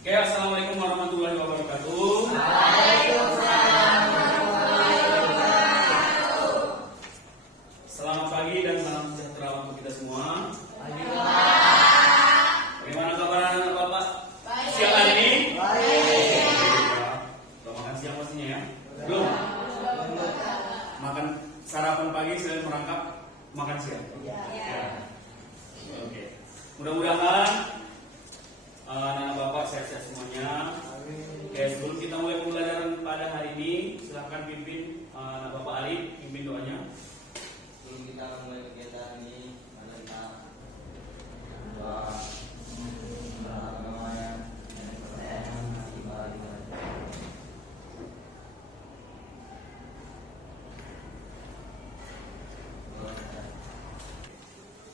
Oke, assalamualaikum warahmatullahi wabarakatuh. Waalaikumsalam warahmatullahi wabarakatuh. Selamat pagi dan salam sejahtera untuk kita semua. Bagaimana kabar anak Bapak? Siang hari ini? Belum makan siang pastinya ya? Belum? Makan sarapan pagi selain merangkap makan siang? Ya. Oke. Mudah-mudahan anak Bapak sehat-sehat semuanya. Oke, sebelum kita mulai pembelajaran pada hari ini, silahkan pimpin anak Bapak Ali, pimpin doanya. Sebelum kita mulai kegiatan ini, mari kita berdoa agama yang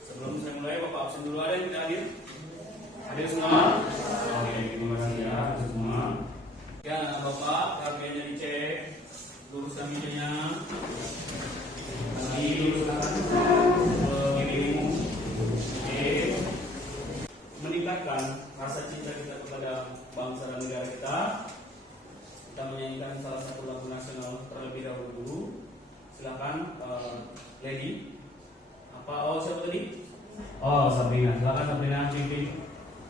Sebelum saya mulai, Bapak absen dulu, ada yang tidak hadir? Hadir semua? Oke, terima kasih ya semua. Ya, anak Bapak, KP-nya dicek, luruskan mejanya. Lagi luruskan dirimu. Oke. Meningkatkan rasa cinta kita kepada bangsa dan negara kita. Kita menyanyikan salah satu lagu nasional terlebih dahulu. Silakan, Lady. Apa? Oh, siapa tadi? Oh, Sabrina. Silakan Sabrina pimpin.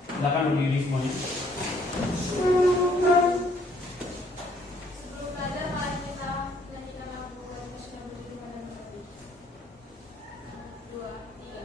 Silakan berdiri semuanya. Sebelum belajar, mari kita nyanyikan lagu nasional berdiri pada negeri. 2, 3.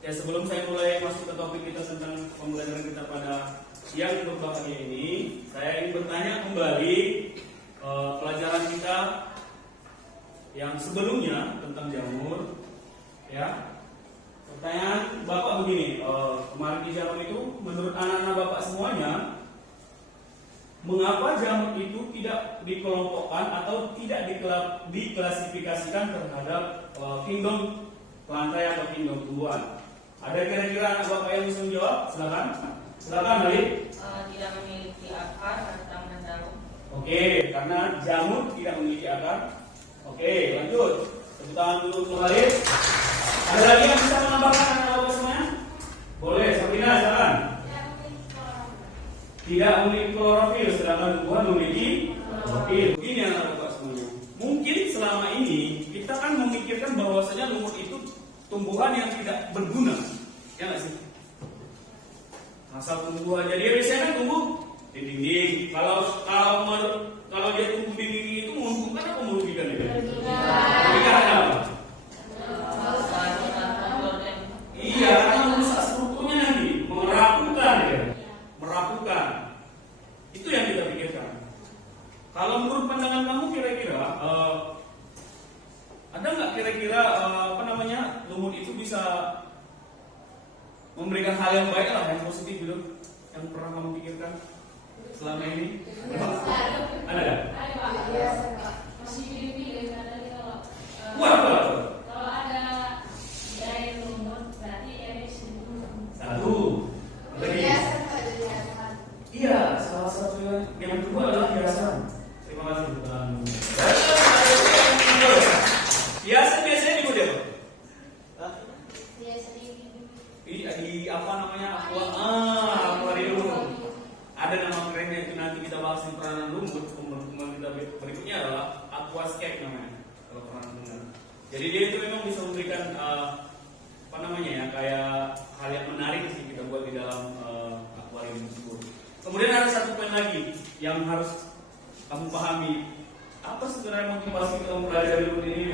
Ya, sebelum saya mulai masuk ke topik kita tentang pembelajaran kita pada siang berbahagia ini, saya ingin bertanya kembali pelajaran kita yang sebelumnya tentang jamur. Ya, pertanyaan Bapak begini, kemarin di jamur itu menurut anak-anak Bapak semuanya, mengapa jamur itu tidak dikelompokkan atau tidak diklasifikasikan terhadap kingdom plantae atau kingdom tumbuhan? Ada kira-kira anak Bapak yang bisa menjawab? Silakan. Silakan, Malik. Tidak memiliki akar atau mendaun. Oke, karena jamur tidak memiliki akar. Oke, lanjut. Tepuk tangan dulu untuk Malik. Ada lagi yang bisa menambahkan anak Bapak semuanya? Boleh, Sabrina, silakan. Tidak memiliki klorofil, sedangkan tumbuhan memiliki klorofil. Begini anak Bapak semuanya. Mungkin selama ini kita kan memikirkan bahwasanya lumut itu tumbuhan yang tidak berguna, ya nggak sih? Asal tumbuh aja, dia biasanya kan tumbuh di dinding. Kalau dia tumbuh di dinding itu menguntungkan apa merugikan dia? Merugikan apa? Iya, karena merusak strukturnya nanti, merapukan ya, merapukan. Itu yang kita pikirkan. Kalau menurut pandangan kamu kira-kira ada nggak kira-kira lumut itu bisa memberikan hal yang baik lah, yang positif gitu, yang pernah kamu pikirkan selama ini? Ada nggak? Masih pilih-pilih karena kalau Wah. ada daya lumut berarti ya bisa dibunuh. Satu. Lagi. Iya, salah satu yang kedua adalah hiasan. Terima kasih teman. Hiasan biasanya di mana? Di apa namanya? Akuarium. Ada nama kerennya itu, nanti kita bahas di peranan lumut. Pembentukan kita berikutnya adalah aquascape namanya. Kalau pernah dengar. Jadi dia itu memang bisa memberikan kayak hal yang menarik sih kita buat di dalam akuarium tersebut. Kemudian ada satu poin lagi yang harus kamu pahami. Apa sebenarnya motivasi kamu belajar lumut ini?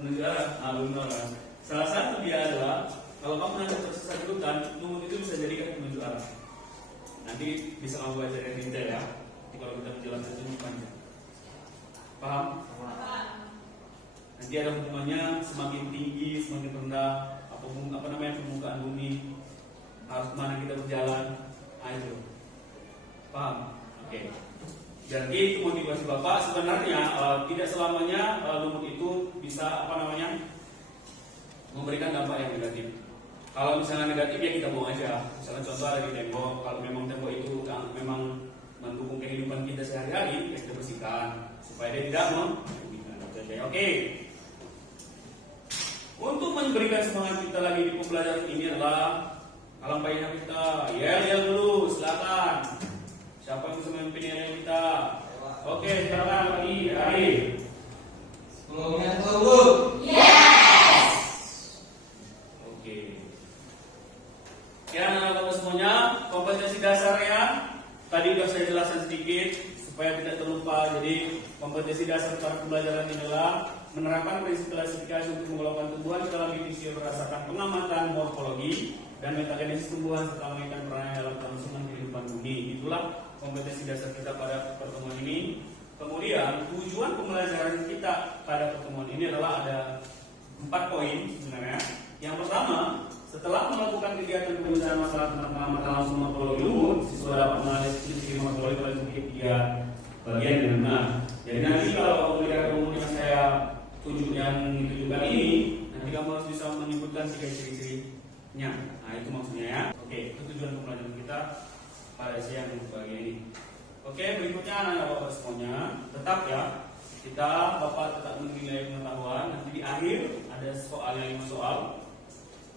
Penunjuk arah. Nah, belum tahu kan? Salah satu dia adalah kalau kamu nanti tersesat di hutan, lumut itu bisa jadikan penunjuk arah. Nanti bisa kamu baca dari detail ya. Jadi kalau kita menjelaskan itu panjang. Paham? Nanti ada hubungannya semakin tinggi, semakin rendah, apa namanya permukaan bumi, harus kemana kita berjalan. Nah, itu. Paham? Oke. Jadi itu motivasi Bapak. Sebenarnya tidak selamanya lumut itu bisa memberikan dampak yang negatif. Kalau misalnya negatif ya kita buang aja. Misalnya contoh ada di tembok. Kalau memang tembok itu memang mendukung kehidupan kita sehari-hari, ya kita bersihkan supaya dia tidak merugikan. Oke. Untuk memberikan semangat kita lagi di pembelajaran ini adalah alam baiknya kita. Yel dulu, silakan. Siapa yang bisa memimpin yel kita? Oke, silakan lagi. Ari. 10 menit tunggu. Oke. Ya, anak-anak semuanya, kompetensi dasarnya tadi sudah saya jelaskan sedikit supaya tidak terlupa. Jadi kompetensi dasar pada pembelajaran ini adalah menerapkan prinsip klasifikasi untuk mengelola tumbuhan dalam divisi berdasarkan pengamatan morfologi dan metagenesis tumbuhan serta mengikat perannya dalam kelangsungan kehidupan bumi. Itulah kompetensi dasar kita pada pertemuan ini. Kemudian tujuan pembelajaran kita pada pertemuan ini adalah ada 4 poin sebenarnya. Yang pertama, setelah melakukan kegiatan penyelesaian masalah tentang pengamatan langsung morfologi lumut, siswa dapat menganalisis ciri morfologi pada tiga bagian dengan benar. Jadi nanti kalau melihat rumus yang saya tunjukkan ini, nanti kamu harus bisa menyebutkan 3 ciri-cirinya. Nah, itu maksudnya ya. Oke, itu tujuan pembelajaran kita pada siang bagian ini. Oke, berikutnya anak-anak Bapak semuanya, tetap ya, Bapak tetap menilai pengetahuan. Nanti di akhir ada soalnya 5 soal.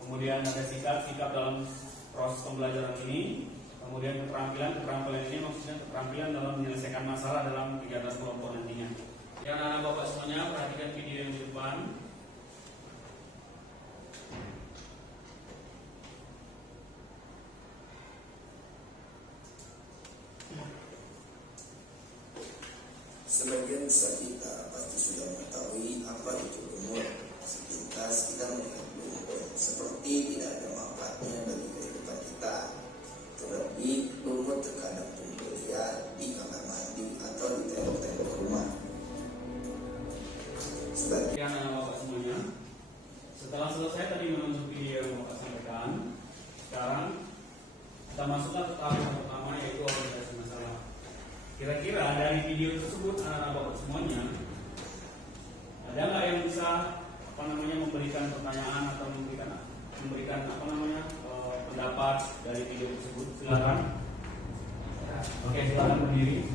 Kemudian ada sikap dalam proses pembelajaran ini. Kemudian keterampilan ini maksudnya keterampilan dalam menyelesaikan masalah dalam kegiatan kelompok nantinya. Ya, anak-anak Bapak semuanya, perhatikan video yang di depan. Sebagian besar kita pasti sudah mengetahui apa itu lumut. Sepintas kita melihat lumut seperti tidak ada manfaatnya bagi kehidupan kita. Terlebih lumut terkadang tumbuh liar di kamar mandi atau di tembok-tembok rumah. Ya, anak Bapak semuanya, setelah selesai tadi menonton video yang Bapak sampaikan, sekarang kita masukkan ke tahap yang pertama, yaitu organisasi masalah. Kira-kira dari video tersebut anak-anak Bapak semuanya, ada nggak yang bisa memberikan pertanyaan atau memberikan pendapat dari video tersebut? Silakan. Oke, silakan berdiri.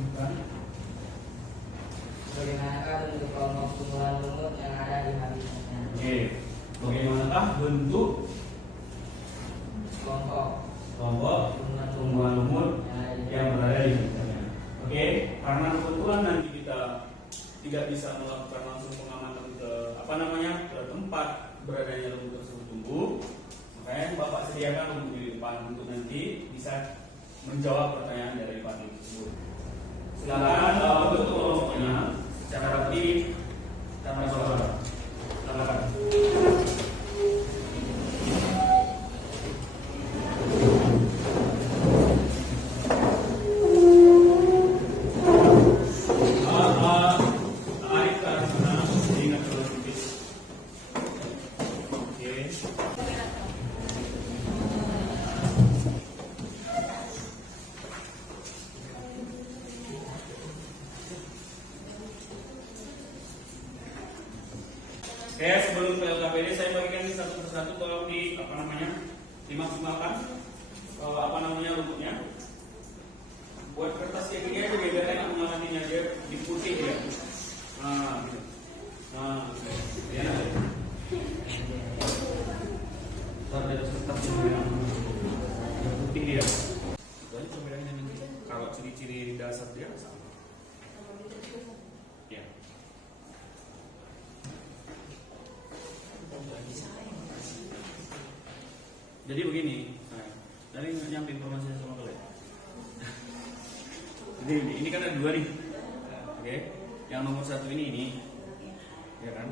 Bagaimanakah bentuk kelompok tumbuhan lumut yang ada di habitatnya? Oke, bagaimanakah bentuk Kelompok tumbuhan lumut yang berada di habitatnya? Oke, karena kebetulan nanti kita tidak bisa melakukan langsung pengamatan ke tempat beradanya lumut tersebut tumbuh, makanya Bapak sediakan lumut di depan untuk nanti bisa menjawab pertanyaan dari Pak tersebut. Silakan bentuk kelompoknya secara rapi tanpa suara. Silakan. Oke, sebelum ke LKPD saya bagikan ini satu persatu, tolong dimaksimalkan lumutnya. Buat kertas kayak gini aja biar enak mengamatinya, dia di putih ya. Nah, gitu. Nah, ya. Ntar ada kertas yang putih dia. Jadi perbedaannya nanti kalau ciri-ciri dasar dia sama. Ya. Jadi begini, dari nyampe informasi sama kalian. Jadi ini kan ada 2 nih, oke? Yang nomor 1 ini, ya kan?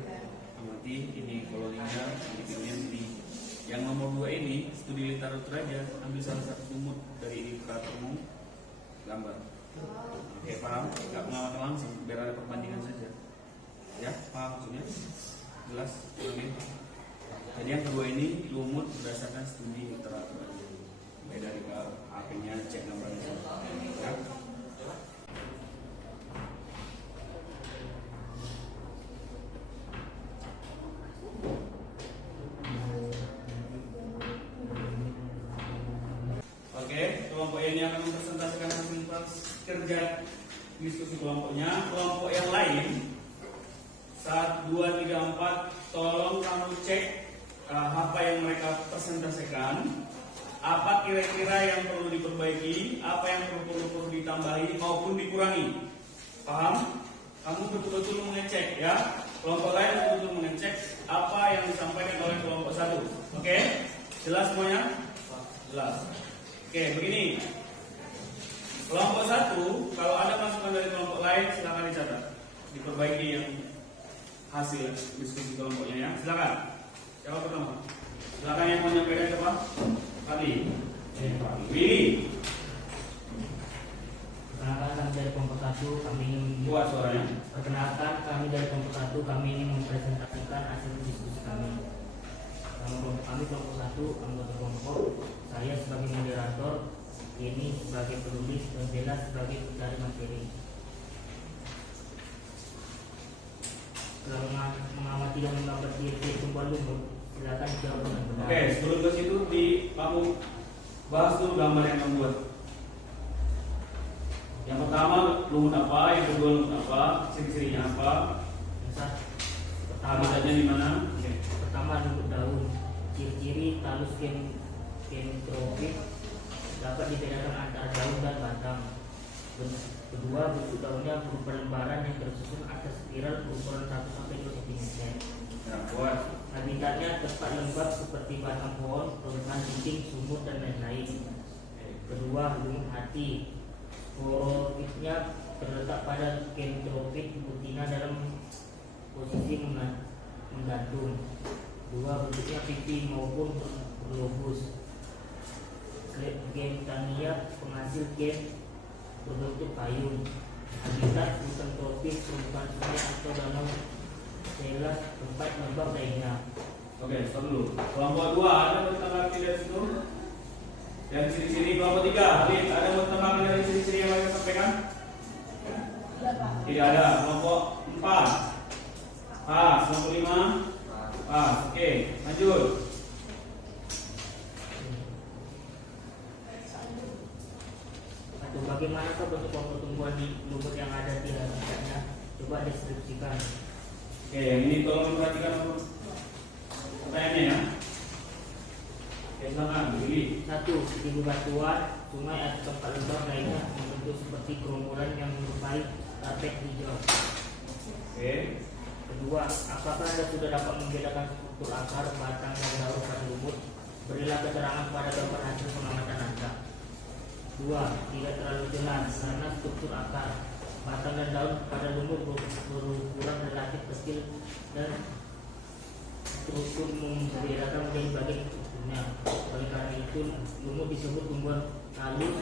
Amati. berarti ini koloninya, ini pilihnya sini. Yang nomor 2 ini studi literatur aja, ambil salah satu sumut dari indikatormu, gambar. Oke, paham? Nggak mengamati langsung, biar ada perbandingan saja. Ya, paham maksudnya? Jelas? Oke. Jadi yang kedua ini lumut berdasarkan studi literatur aja. Mulai dari akhirnya cek gambarnya. Ya. Kelompok ini akan mempresentasikan hasil kerja diskusi kelompoknya. Kelompok yang lain 1, 2, 3, 4 tolong kamu cek apa yang mereka presentasikan, apa kira-kira yang perlu diperbaiki, apa yang perlu ditambahi maupun dikurangi. Paham? Kamu betul-betul mengecek ya. Kelompok lain betul-betul mengecek apa yang disampaikan oleh kelompok 1. Oke? Jelas semuanya? Jelas. Oke, begini. Kelompok 1, kalau ada masukan dari kelompok lain, silakan dicatat, diperbaiki yang hasil diskusi kelompoknya ya. Silakan. Siapa pertama? Silakan yang mau nyampaikan siapa? Fadli. Willy. Perkenalkan kami dari kelompok 1, kami ingin Kuat suaranya. Perkenalkan kami dari kelompok 1, kami ingin mempresentasikan hasil diskusi kami. Nama kelompok kami kelompok 1, anggota kelompok. Saya sebagai moderator, ini sebagai penulis, dan Bella sebagai pencari materi. Setelah mengamati dan menggambar ciri-ciri tumbuhan lumut, silakan jawab dengan benar. Oke, sebelum ke situ kamu bahas dulu gambar yang kamu buat. Yang pertama lumut apa, yang kedua lumut apa, ciri-cirinya apa, habitatnya di mana? Pertama, lumut daun. Ciri-ciri talus kentrofik dapat dibedakan antara daun dan batang. Kedua, bentuk daunnya berupa lembaran yang tersusun atas spiral berukuran 1-2 cm. Ya, buat. Habitatnya tempat lembab seperti batang pohon, permukaan dinding, sumur, dan lain-lain. Kedua, lumut hati. Sporofitnya terletak pada kentrofit betina dalam posisi menggantung. Dua, bentuknya pipi maupun berlobus. Gentania penghasil gen berbentuk payung. Habitat hutan tropis, permukaan sungai atau danau selas, tempat lembab lainnya. Oke, stop dulu. Kelompok 2 ada bertambah dari situ? Dan ciri-ciri kelompok 3, Halid, ada bertambah dari ciri-ciri yang mereka sampaikan? Tidak ada. Kelompok 4 pas. Kelompok 5 pas. Oke, lanjut. Atau bagaimanakah bentuk pertumbuhan di lumut yang ada di habitatnya? Coba deskripsikan. Oke, yang ini tolong diperhatikan pertanyaannya ya. Oke, silakan, Billy. 1. Di bebatuan, sungai atau tempat lembab lainnya membentuk seperti kerumunan yang menyerupai karpet hijau. Oke. Kedua, apakah Anda sudah dapat membedakan struktur akar, batang, dan daun pada lumut? Berilah keterangan pada gambar hasil pengamatan Anda. 2. Tidak terlalu jelas karena struktur akar, batang, dan daun pada lumut berukuran relatif kecil dan struktur membedakan menjadi bagian strukturnya. Oleh karena itu, lumut disebut tumbuhan halus,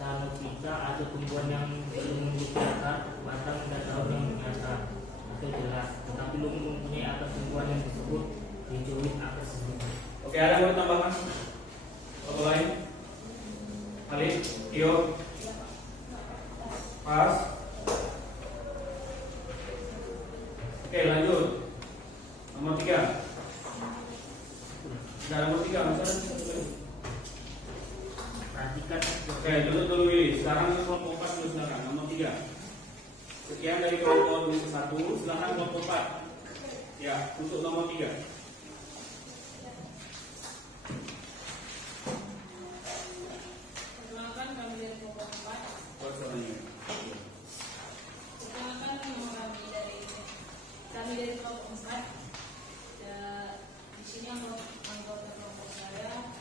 tanophyta, atau tumbuhan yang belum memiliki akar, batang, dan daun yang nyata atau jelas. Tetapi lumut mempunyai akar tumbuhan yang disebut rizoid akar semu. Oke, ada yang mau tambahkan? Foto lain? Halid, Tio, pas. Oke, lanjut. Nomor 3. Nah, nomor 3, misalnya. Perhatikan. Oke, dulu Willy. Sekarang kelompok 4 dulu silakan. Nomor 3. Sekian dari kelompok 1, silakan kelompok 4. Ya, untuk nomor 3. Perkenalkan kami dari kelompok 4. Buat suaranya. Perkenalkan nama kami dari kelompok 4. Di sini anggota kelompok saya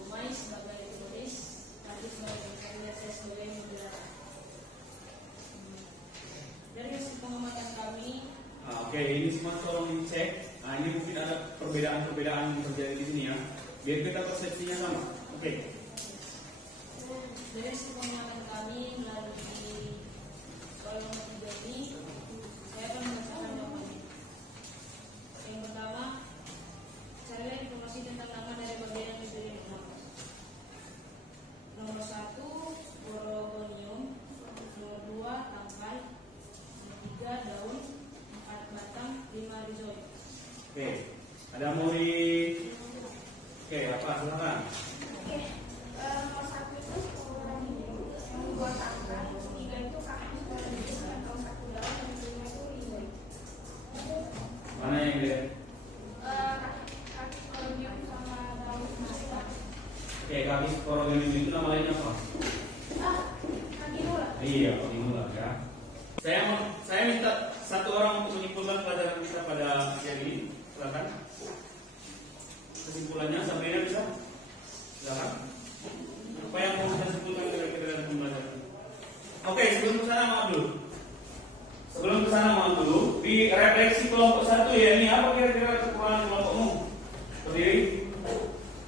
Umay sebagai penulis, Tadi sebagai penulis, saya sebagai moderator. Dari hasil pengamatan kami, Oke, ini semua tolong dicek. Nah, ini mungkin ada perbedaan-perbedaan yang terjadi di sini ya. Biar kita persepsinya sama. Oke. Dari pengamatan kami melalui soal nomor 3 ini, saya akan membacakan jawabannya. Yang pertama, carilah informasi tentang nama dari bagian yang diberi nama. Nomor 1, Gorgonium. Nomor 2, tangkai. Nomor 3, daun. 4, batang. 5, rhizoi. Oke. Ada mau di Oke, apa? Silakan. Oke, nomor 1 itu Gorgonium, yang 2 tangkai, 3 itu kaktus Gorgonium, yang keempat itu daun, dan kelima itu rhizoi. Mana yang dia? Kaktus Gorgonium sama daun masta. Oke, kami Gorgonium itu nama lainnya apa? Kaki dulu. Iya, Primula ya. Saya minta satu orang untuk menyimpulkan pelajaran kita pada siang ini. Silakan. Kesimpulannya sampai bisa? Silakan. Apa yang mau kita simpulkan kira-kira dari pembelajaran? Oke, sebelum kesana mohon dulu. Di refleksi kelompok 1 ya, ini apa kira-kira kekurangan kelompokmu? Berdiri.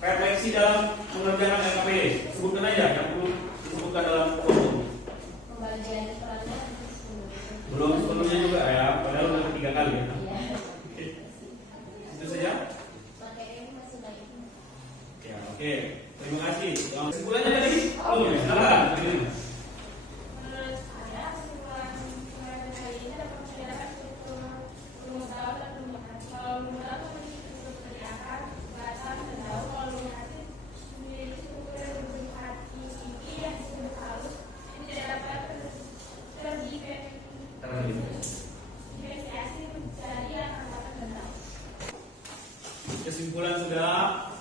Refleksi dalam mengerjakan LKPD. Sebutkan aja yang perlu disebutkan dalam kelompok. Pembagian perannya Belum sebelumnya juga ya, padahal udah 3 kali ya. Oke. Itu saja. materi masih baik. Ya, oke. Terima kasih. Kesimpulannya tadi? Oh, ya, silakan. Menurut saya, kesimpulan pembelajaran kali ini dapat membedakan struktur rumus daun dan rumus. Kalau rumus daun memiliki struktur dari akar, batang, dan daun. Kalau rumus hati memiliki struktur yang berbentuk hati tinggi yang disebut halus. Ini tidak dapat terdiferensiasi menjadi akar-batang dan daun. Kesimpulan sudah.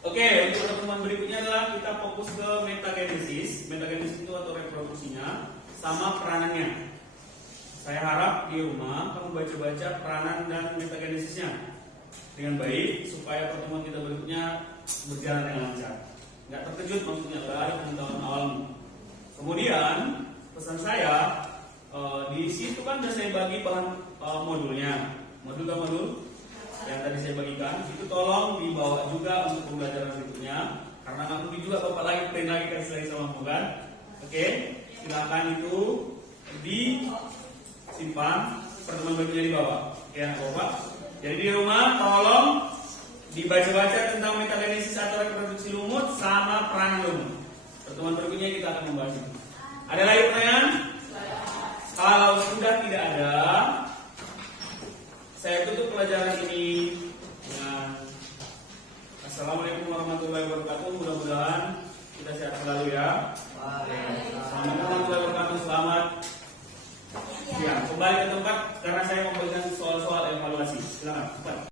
Oke, untuk pertemuan berikutnya adalah kita fokus ke metagenesis. Metagenesis itu atau reproduksinya sama peranannya. Saya harap di rumah kamu baca-baca peranan dan metagenesisnya dengan baik supaya pertemuan kita berikutnya berjalan dengan lancar. Nggak terkejut maksudnya dari pengetahuan awalmu. Kemudian pesan saya di situ kan sudah saya bagi bahan modulnya. Modul yang tadi saya bagikan itu tolong dibawa juga untuk pembelajaran berikutnya karena nggak mungkin juga bapak lagi print lagi kasih lagi sama kamu kan. Oke, silakan itu disimpan, pertemuan berikutnya dibawa. Oke anak bapak. Jadi di rumah tolong dibaca-baca tentang metagenesis atau reproduksi lumut sama peranan lumut. Pertemuan berikutnya kita akan membahas itu. Ada lagi pertanyaan? Kalau sudah tidak ada, saya tutup pelajaran ini dengan Assalamualaikum warahmatullahi wabarakatuh. Mudah-mudahan kita sehat selalu ya. Assalamualaikum warahmatullahi wabarakatuh. Selamat siang. Kembali ke tempat karena saya memberikan soal-soal evaluasi. Silakan.